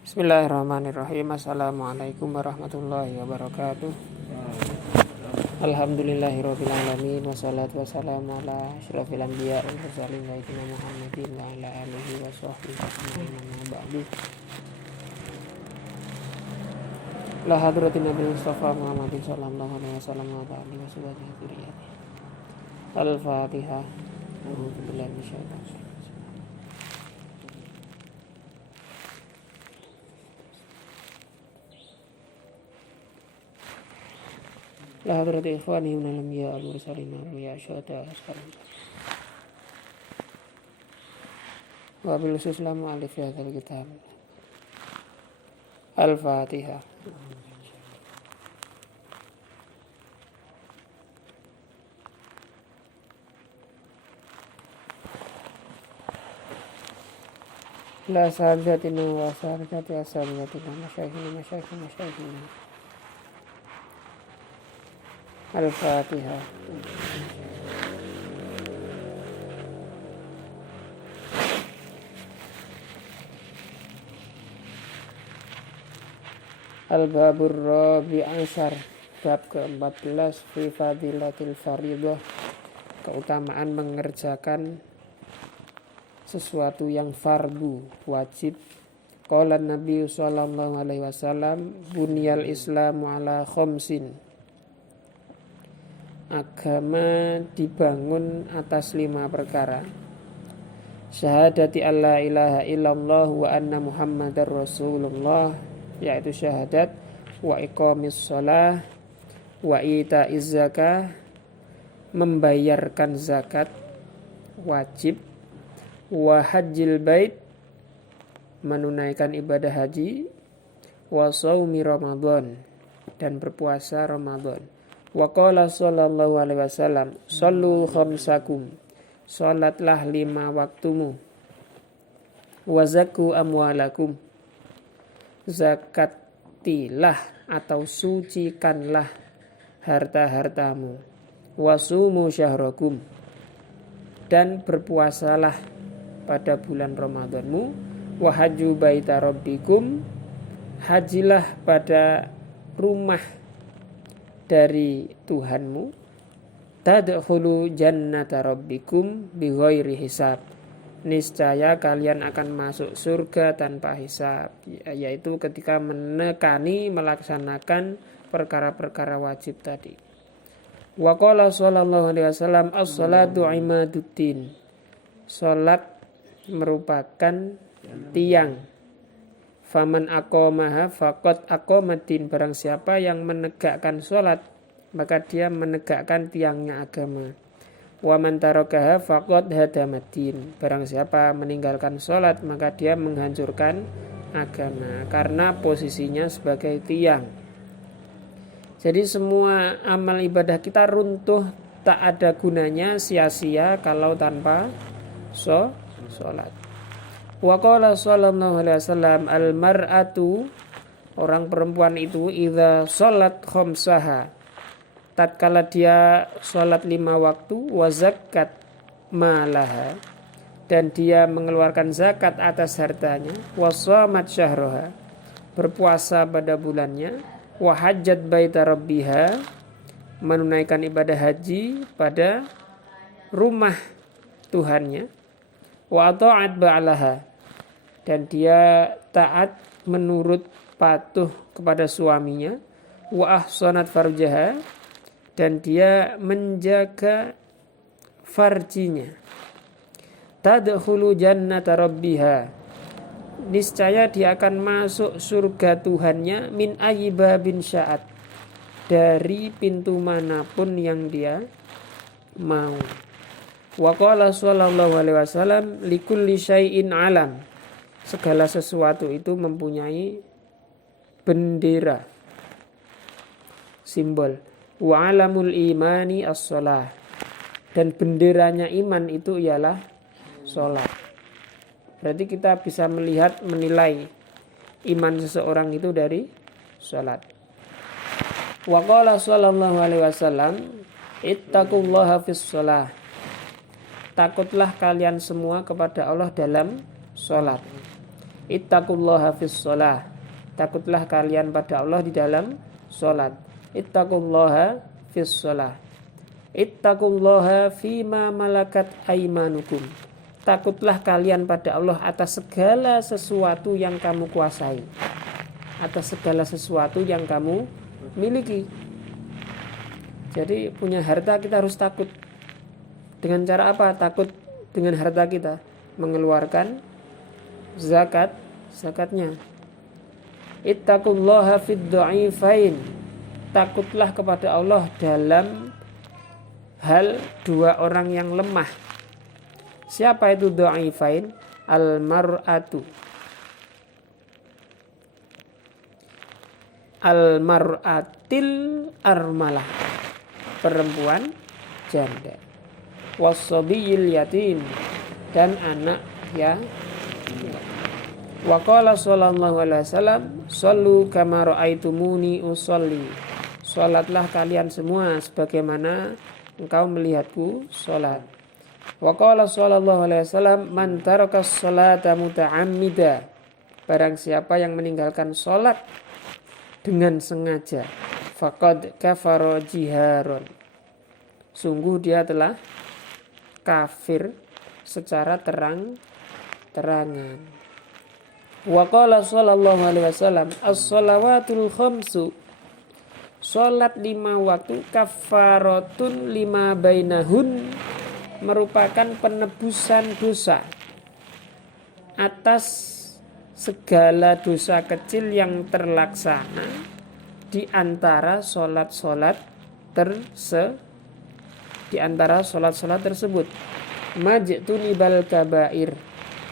Bismillahirrahmanirrahim. Assalamualaikum warahmatullahi wabarakatuh. Alhamdulillahirabbil alamin wassalatu wassalamu ala asyrofil anbiya wal mursalin sayyidina Muhammadin wa ala alihi wa sahbihi ajmain amma ba'du. La hadratin Nabi Mustafa Muhammadin sallallahu alaihi wasallam wa alihi wa sahbihi dzurriyyati. Al-Fatihah. A'udzu billahi minasyaitonir rajim. La hadrati ikhwani min al-anbiya wal mursalin wa syuhada sekalian. Wa bil khusus la mu'allif hadzal kitab. Al-Fatihah. La sarjatina wa sarjati asarjatina masyayikhina Al-Fatihah. Al-Babur Rabi' Ashar, bab ke-14, fi fadilatil faridah, keutamaan mengerjakan sesuatu yang fardu, wajib. Qala Nabi sallallahu alaihi wasallam, bunyal islamu ala khamsin. Agama dibangun atas 5 perkara. Syahadati alla ilaha illallah wa anna muhammadar rasulullah, yaitu syahadat, wa iqamis shalah, wa ita'iz zakah, membayarkan zakat wajib, wa hajjil bait, menunaikan ibadah haji, wa shaumi ramadan, dan berpuasa Ramadan. Wa qala sallallahu alaihi wasallam, sallu khamsakum, salatlah 5 waktumu, wa zakku amwalakum, zakatilah atau sucikanlah harta-hartamu, wa sumu syahrakum, dan berpuasalah pada bulan Ramadanmu, wa hajju baita rabbikum, hajilah pada rumah dari Tuhanmu, tadkhulu jannata rabbikum bighairi hisab, niscaya kalian akan masuk surga tanpa hisab, yaitu ketika melaksanakan perkara-perkara wajib tadi. Wa qala sallallahu alaihi wasallam, as-salatu imaduddin, salat merupakan tiang. Faman aqamaha faqad aqamaddin, barang siapa yang menegakkan salat maka dia menegakkan tiangnya agama. Wa man tarakaha faqad hadamaddin, barang siapa meninggalkan salat maka dia menghancurkan agama karena posisinya sebagai tiang. Jadi semua amal ibadah kita runtuh, tak ada gunanya, sia-sia kalau tanpa salat. Wa qala sallallahu alaihi wasallam, al mar'atu, orang perempuan itu, idza shalat khamsaha, tatkala dia salat 5 waktu, wa zakat malaha, dan dia mengeluarkan zakat atas hartanya, wa shamat syahraha, berpuasa pada bulannya, wa hajjat baita rabbiha, menunaikan ibadah haji pada rumah Tuhannya, wa ata'at ba'laha, dan dia taat menurut patuh kepada suaminya, wa ahsanat farjaha, dan dia menjaga farjinya, tadkhulu jannata rabbiha, niscaya dia akan masuk surga Tuhannya, min ayyiba bin sya'at, dari pintu manapun yang dia mau. Wa qala sallallahu alaihi wasallam, likulli syai'in alam, segala sesuatu itu mempunyai bendera, simbol. Wa alamul imani as-shalah, dan benderanya iman itu ialah salat. Berarti kita bisa melihat, menilai iman seseorang itu dari salat. Wa qala sallallahu alaihi wasallam, ittaqullaha fis shalah, takutlah kalian semua kepada Allah dalam salat. Ittaqullaha fis shalah. Takutlah kalian pada Allah di dalam salat. Ittaqullaha fis shalah. Ittaqullaha fima malakat aimanukum. Takutlah kalian pada Allah atas segala sesuatu yang kamu kuasai, atas segala sesuatu yang kamu miliki. Jadi punya harta kita harus takut. Dengan cara apa? Takut dengan harta kita, mengeluarkan zakatnya. Ittaqullaha fid dha'ifain. Takutlah kepada Allah dalam hal dua orang yang lemah. Siapa itu dha'ifain? Al-mar'atu. Al-mar'atil armalah. Perempuan janda. Was-sabiyil yatim. Dan anak ya. Wa qala sallallahu alaihi wasallam, "Shallu kama ra'aitumuni usolli." Salatlah kalian semua sebagaimana engkau melihatku salat. Wa qala sallallahu alaihi wasallam, "Man taraka sholata muta'ammida." Barang siapa yang meninggalkan salat dengan sengaja, faqad kafara jiharon. Sungguh dia telah kafir secara terang-terangan. Wa qala sallallahu alaihi wasallam, "As-shalawatul khamsu." Salat 5 waktu kafaratun lima bainahun, merupakan penebusan dosa atas segala dosa kecil yang terlaksana di antara salat-salat tersebut. Majtunibal kabair,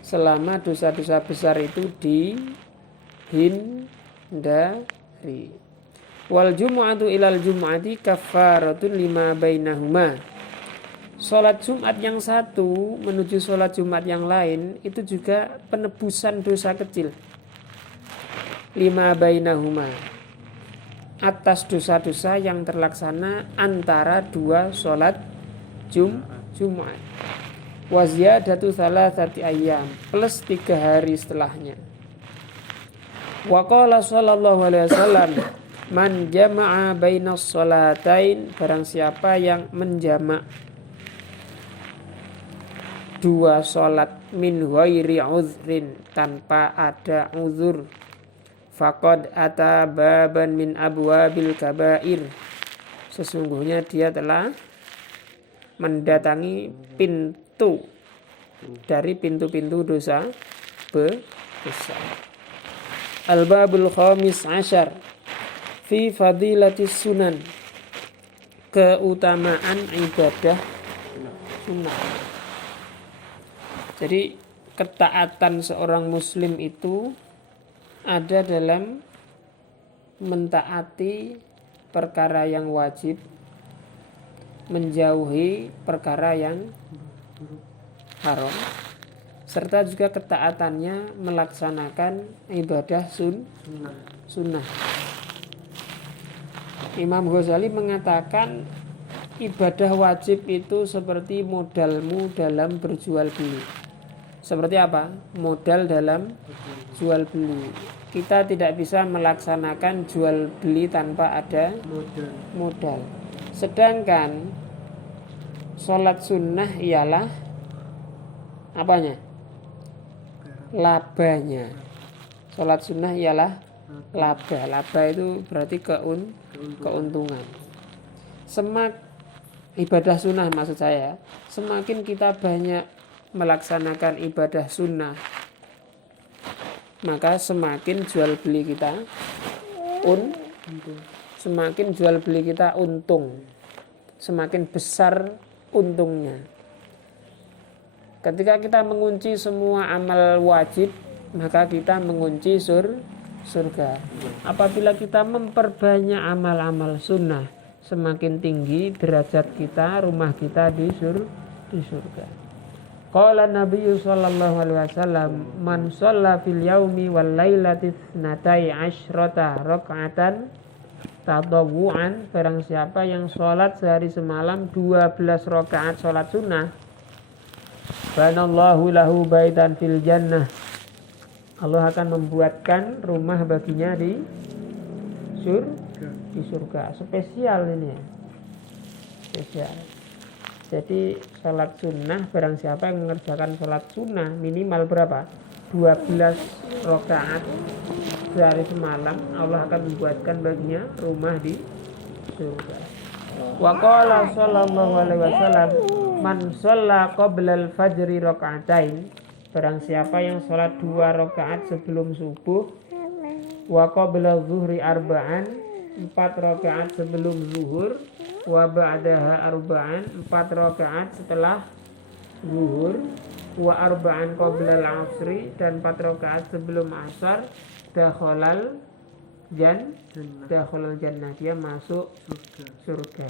selama dosa-dosa besar itu dihindari. Wal jumu'atu ilal jumu'ati kafaratun lima bainahuma. Sholat Jumat yang satu menuju sholat Jumat yang lain itu juga penebusan dosa kecil. Lima bainahuma, atas dosa-dosa yang terlaksana antara dua sholat Jumat. Wa ziyadatu thalathati ayyam, plus 3 hari setelahnya. Wa qala sallallahu alaihi wasallam, "Man jama'a bainas sholatain." Barang siapa yang menjamak dua sholat min ghairi uzrin, tanpa ada uzur, faqad ata baban min abwabil kabair. Sesungguhnya dia telah mendatangi pintu dari pintu-pintu dosa besar. Al-babul khamis asyar fi fadilatis sunan. Keutamaan ibadah sunnah. Jadi ketaatan seorang muslim itu ada dalam mentaati perkara yang wajib, menjauhi perkara yang haram, serta juga ketaatannya melaksanakan ibadah sunnah. Imam Ghazali mengatakan ibadah wajib itu seperti modalmu dalam berjual beli. Seperti apa? Modal dalam jual beli. Kita tidak bisa melaksanakan jual beli tanpa ada modal. Sedangkan sholat sunnah ialah apanya? Labanya. Sholat sunnah ialah laba. Laba itu berarti keuntungan. Ibadah sunnah maksud saya, semakin kita banyak melaksanakan ibadah sunnah, maka semakin jual beli kita untung, semakin besar untungnya. Ketika kita mengunci semua amal wajib, maka kita mengunci surga. Apabila kita memperbanyak amal-amal sunnah, semakin tinggi derajat kita, rumah kita di surga. Qala Nabi sallallahu alaihi wasallam, "Man shalla fil yaumi wal lailati tsnatai asyrata rakaatan tadawwu'an." Barang siapa yang sholat sehari semalam 12 rakaat sholat sunnah, banallahu lahu baitan fil jannah. Allah akan membuatkan rumah baginya di surga. Spesial ini ya. Spesial. Jadi sholat sunnah, barang siapa yang mengerjakan sholat sunnah minimal berapa? 12 rakaat sehari semalam, Allah akan membuatkan baginya rumah di surga. Wa qala sallallahu alaihi wasallam, man shalla qabla al-fajri raka'atain, barang siapa yang sholat 2 rakaat sebelum subuh, wa qabla zuhri arba'an, 4 rakaat sebelum zuhur, wa ba'daha arba'an, 4 rakaat setelah zuhur, wa arba'an qabla al-asri, dan 4 rakaat sebelum asar, dakhalal jannah, dia masuk surga.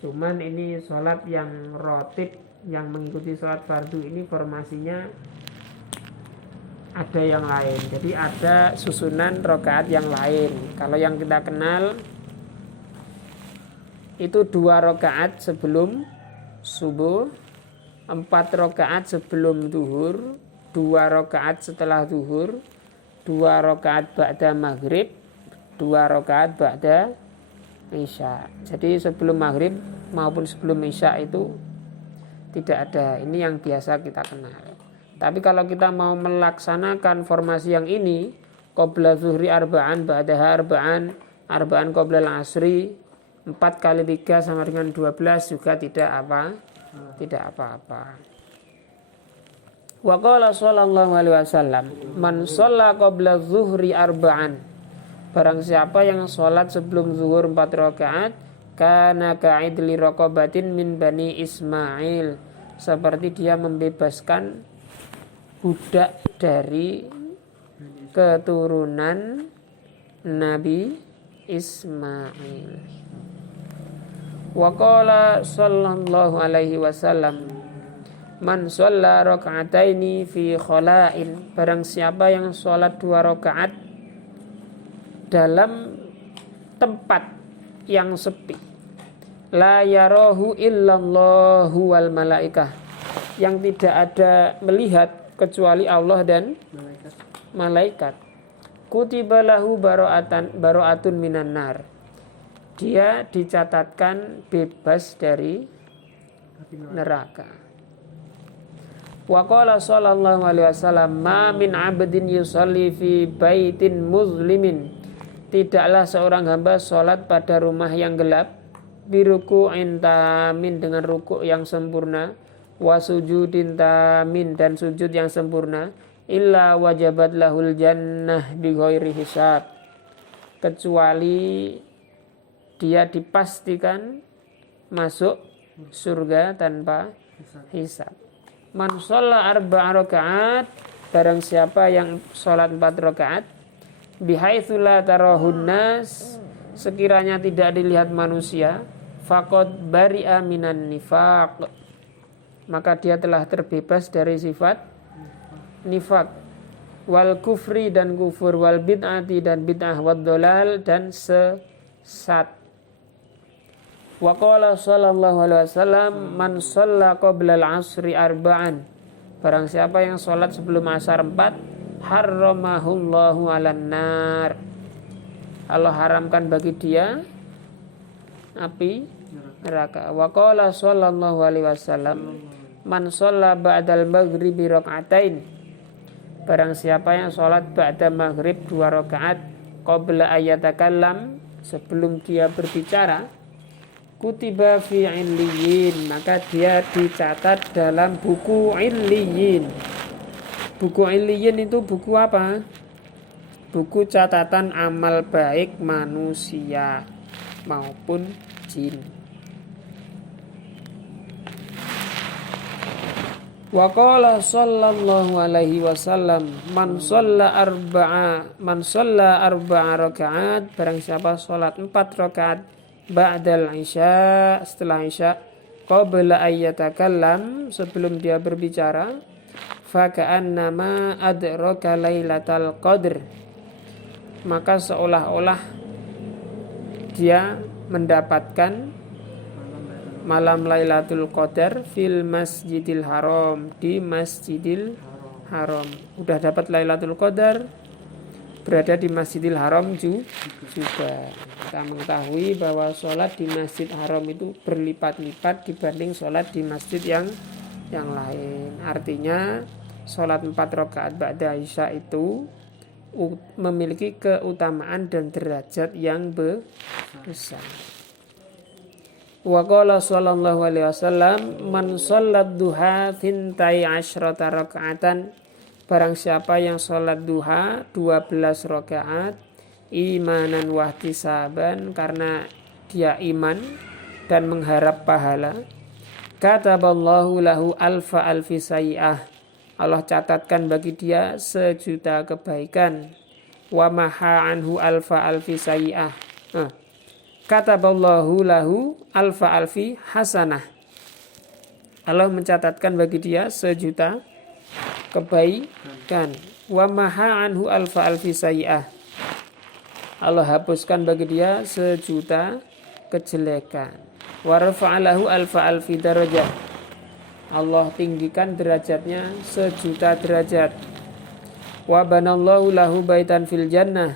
Cuman ini sholat yang rotib, yang mengikuti sholat fardu ini formasinya ada yang lain. Jadi ada susunan rakaat yang lain. Kalau yang kita kenal itu 2 rakaat sebelum subuh, 4 rakaat sebelum zuhur, 2 rakaat setelah zuhur, 2 rakaat ba'da maghrib, 2 rakaat ba'da isya. Jadi sebelum maghrib maupun sebelum isya itu tidak ada. Ini yang biasa kita kenal. Tapi kalau kita mau melaksanakan formasi yang ini, qabla zuhri arba'an, ba'daha arba'an, arba'an qabla al-asri, 4 kali 3 sama dengan 12 juga tidak apa-apa. Wa qala sallallahu alaihi wasallam, man shalla qabla zuhri arba'an, barang siapa yang sholat sebelum zuhur 4 rakaat, kana ka'idli raqabatin min bani Ismail, seperti dia membebaskan budak dari keturunan Nabi Ismail. Wa qala sallallahu alaihi wasallam, man shalla raka'ataini fi khala'in, barang siapa yang sholat 2 rakaat dalam tempat yang sepi, la yarahu illallahu wal malaikah, yang tidak ada melihat kecuali Allah dan malaikat, kutiba lahu bara'atun minan nar, dia dicatatkan bebas dari neraka. Wa qala sallallahu alaihi wasallam, ma min 'abdin yusalli fi baitin muzlimin, tidaklah seorang hamba sholat pada rumah yang gelap, biruku'in tamin, dengan rukuk yang sempurna, wa sujudin tamin, dan sujud yang sempurna, illa wajabat lahul jannah bi ghairi hisab, kecuali dia dipastikan masuk surga tanpa hisab. Man shalla 4 rakaat, barang siapa yang sholat 4 rakaat, bihaitsu la tarahun nas, sekiranya tidak dilihat manusia, faqad bari'a minan nifaq, maka dia telah terbebas dari sifat nifaq, wal kufri, dan kufur, wal bid'ati, dan bid'ah, wad dolal, dan sesat. Wa qala sallallahu alaihi wasallam, man shalla qabla al-'asri arba'an, barang siapa yang sholat sebelum asar 4, harramahullahu 'alan nar, Allah haramkan bagi dia api neraka. Wa qala sallallahu alaihi wasallam, man shalla ba'dal maghribi raka'atain, barang siapa yang sholat ba'da maghrib 2 rakaat, qabla ayatakallam, sebelum dia berbicara, kutiba fi illiyin, maka dia dicatat dalam buku illiyin. Buku illiyin itu buku apa? Buku catatan amal baik manusia maupun jin. Wa qala sallallahu alaihi wasallam, man shalla arba'a rakaat, barang siapa salat 4 rakaat ba'dal isya, setelah isya, qabla ayyatakallam, sebelum dia berbicara, fa ka'annama adraka lailatal qadr, maka seolah-olah dia mendapatkan malam Lailatul Qadar fil Masjidil Haram, di Masjidil Haram. Udah dapat Lailatul Qadar, berada di Masjidil Haram juga. Kita mengetahui bahwa sholat di Masjid Haram itu berlipat-lipat dibanding sholat di masjid yang lain. Artinya sholat 4 rakaat ba'da isya itu memiliki keutamaan dan derajat yang besar. Wa qala sallallahu alaihi wasallam man shallat duha 12 raka'atan, barang siapa yang sholat duha 12 rakaat imanan wahtisaban, karena dia iman dan mengharap pahala, kataballahu lahu alfa alfi sayi'ah, Allah catatkan bagi dia 1.000.000 kebaikan, wa maha anhu alfa alfi sayi'ah, kataballahu lahu alfa alfi hasanah, Allah mencatatkan bagi dia 1.000.000 kebaikan, wa maha anhu alfa alfi sayi'ah, Allah hapuskan bagi dia 1.000.000 kejelekan, wa rafa'alahu alfa alfi darajah, Allah tinggikan derajatnya 1.000.000 derajat, wa banallahu lahu baitan fil jannah,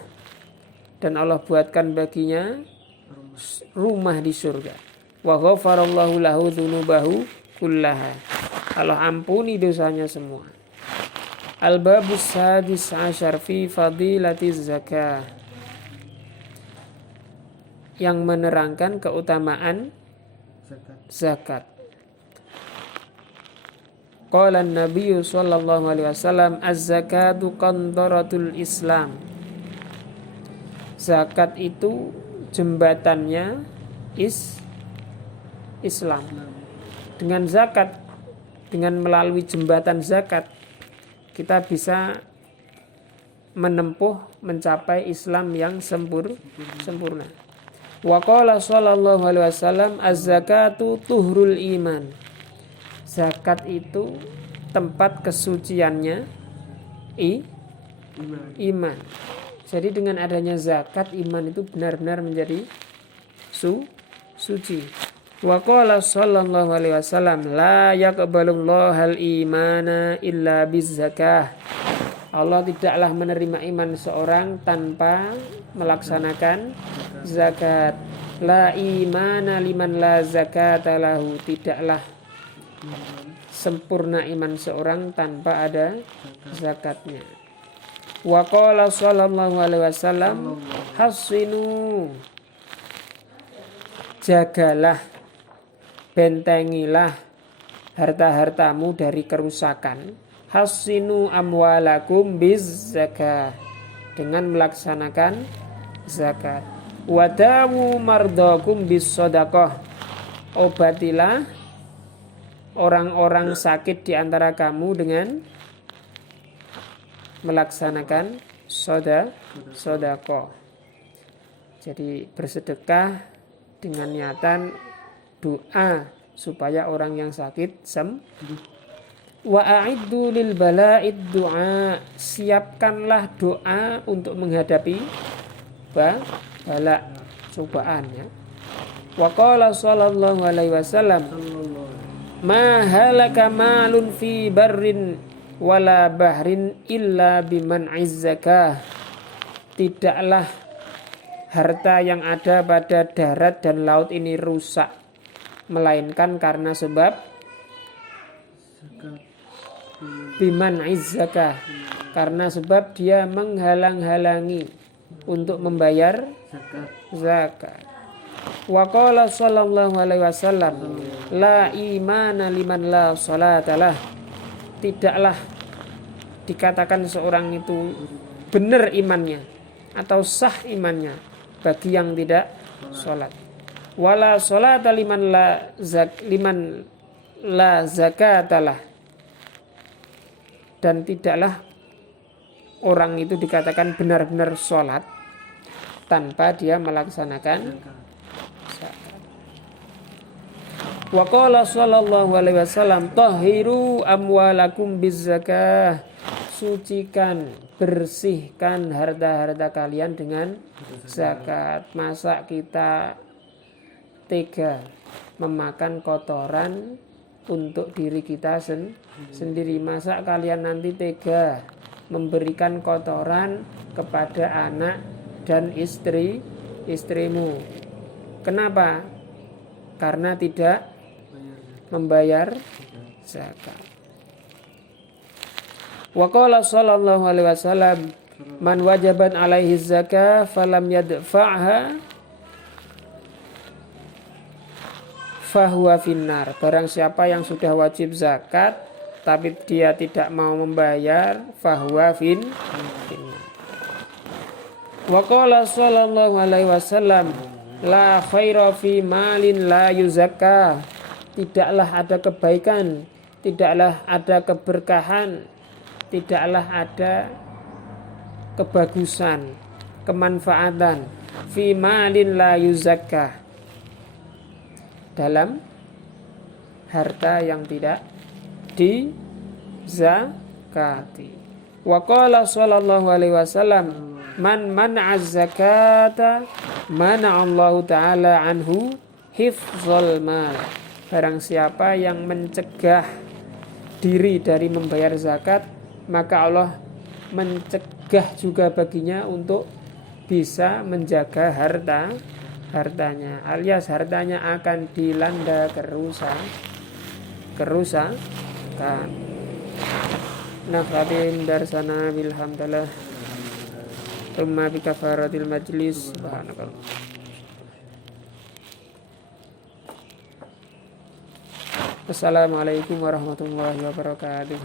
dan Allah buatkan baginya rumah di surga, wa ghafarallahu lahu dzunubahu kullaha, Allah ampuni dosanya semua. Al-babus sadis asyar fi fadilatiz zakah, yang menerangkan keutamaan zakat. Qala an-nabiy sallallahu alaihi wasallam az-zakatu qantaratul Islam, zakat itu jembatannya Islam. Dengan zakat, dengan melalui jembatan zakat, kita bisa menempuh mencapai Islam yang sempurna. Wa qala sallallahu alaihi wasallam az-zakatu tuhrul iman, zakat itu tempat kesuciannya iman. Jadi dengan adanya zakat, iman itu benar-benar menjadi suci. Wa qala sallallahu alaihi wasallam la yaqbalullahu al-imana illa biz-zakah, Allah tidaklah menerima iman seorang tanpa melaksanakan zakat. La imana liman la zakata lahu, tidaklah sempurna iman seorang tanpa ada zakatnya. Wa qala sallallahu alaihi wasallam hassinu, jagalah, bentengilah harta-hartamu dari kerusakan. Hassinu amwalakum biz zakah, dengan melaksanakan zakat. Wadawu mardakum bis sadaqah, obatilah orang-orang sakit di antara kamu dengan melaksanakan sedekah. Jadi bersedekah dengan niatan doa supaya orang yang sakit sembuh. Wa a'iddu lil bala'id du'a, siapkanlah doa untuk menghadapi bala, cobaan ya. Wa qala sallallahu alaihi wasallam ma halaka malun fi barrin wala bahrin illa biman'iz zakah, tidaklah harta yang ada pada darat dan laut ini rusak melainkan karena sebab biman'iz zakah, karena sebab dia menghalang-halangi untuk membayar zakat. Wa qala sallallahu alaihi wasallam la imana liman la salatalah, tidaklah dikatakan seorang itu benar imannya atau sah imannya bagi yang tidak sholat. Wala sholata liman la zakatalah, dan tidaklah orang itu dikatakan benar-benar sholat tanpa dia melaksanakan zakat. Wa qala sallallahu alaihi wasallam tahiru amwalakum bizzakah, sucikan, bersihkan harta-harta kalian dengan zakat. Masa kita tega memakan kotoran untuk diri kita sendiri. Masa kalian nanti tega memberikan kotoran kepada anak dan istrimu? Kenapa? Karena tidak membayar zakat. Wa qala sallallahu alaihi wasallam, man wajaban alaihi zakah falam yadfa'ha fahuwa finnar. Barang siapa yang sudah wajib zakat tapi dia tidak mau membayar, fahuwa finnar. Wa qala sallallahu alaihi wasallam, la khaira fi malin la yuzakka. Tidaklah ada kebaikan, tidaklah ada keberkahan, tidaklah ada kebagusan, kemanfaatan fi malin la yuzakka, dalam harta yang tidak dizakati. Wa qala sallallahu alaihi wasallam, man man'a zakata mana Allah taala anhu hifzal mal. Barang siapa yang mencegah diri dari membayar zakat, maka Allah mencegah juga baginya untuk bisa menjaga hartanya, alias hartanya akan dilanda kerusakan. Nafatin darsana bilhamdallah thumma bikafaratil majlis. Subhanakallah. Assalamualaikum warahmatullahi wabarakatuh.